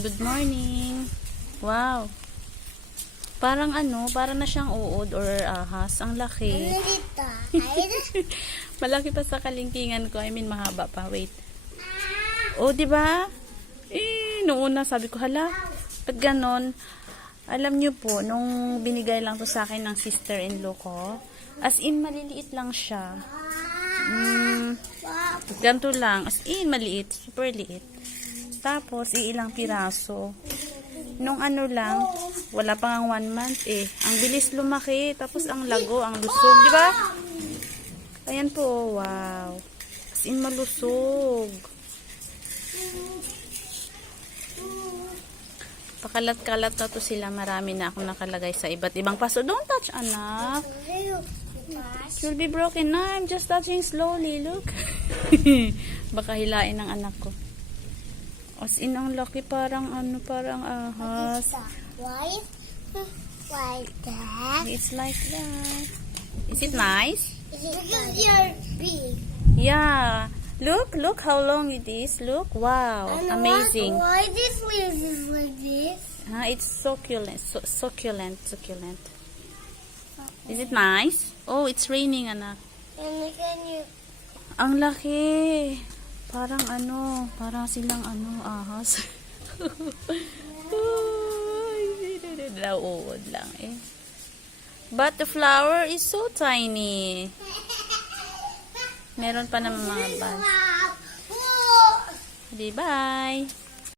Good morning. Wow. Parang ano, parang na siyang uod or ahas. Ang laki. Malaki pa sa kalingkingan ko. I mean, mahaba pa. Wait. Oh, di ba? Eh, noong una sabi ko, hala, ba't ganon? Alam niyo po, nung binigay lang to sa akin ng sister-in-law ko, as in, maliliit lang siya. Mm, ganito lang. As in, maliit. Super liit. Tapos, iilang piraso. Nung ano lang, wala pa nga one month eh. Ang bilis lumaki. Tapos, ang lago, ang lusog. Di ba? Ayan po, wow. As in, malusog. Pakalat-kalat na to sila. Marami na akong nakalagay sa iba't ibang paso. Don't touch, anak. Will be broken. No, I'm just touching slowly. Look. Baka hilain ng anak ko. As in, ang laki parang ano, parang ahas. Why? Why that? It's like that. Is it nice? Because you're big. Yeah. Look, look how long it is. Look. Wow. And Amazing. What, why this leaves is like this? Huh, it's succulent. Su- succulent. Succulent. Is it nice? Oh, it's raining, anak. And can you? Ang laki. Parang ano, parang silang ano, ahas. Nauud lang eh. But the flower is so tiny. Meron pa naman mga. Wow. Bye-bye.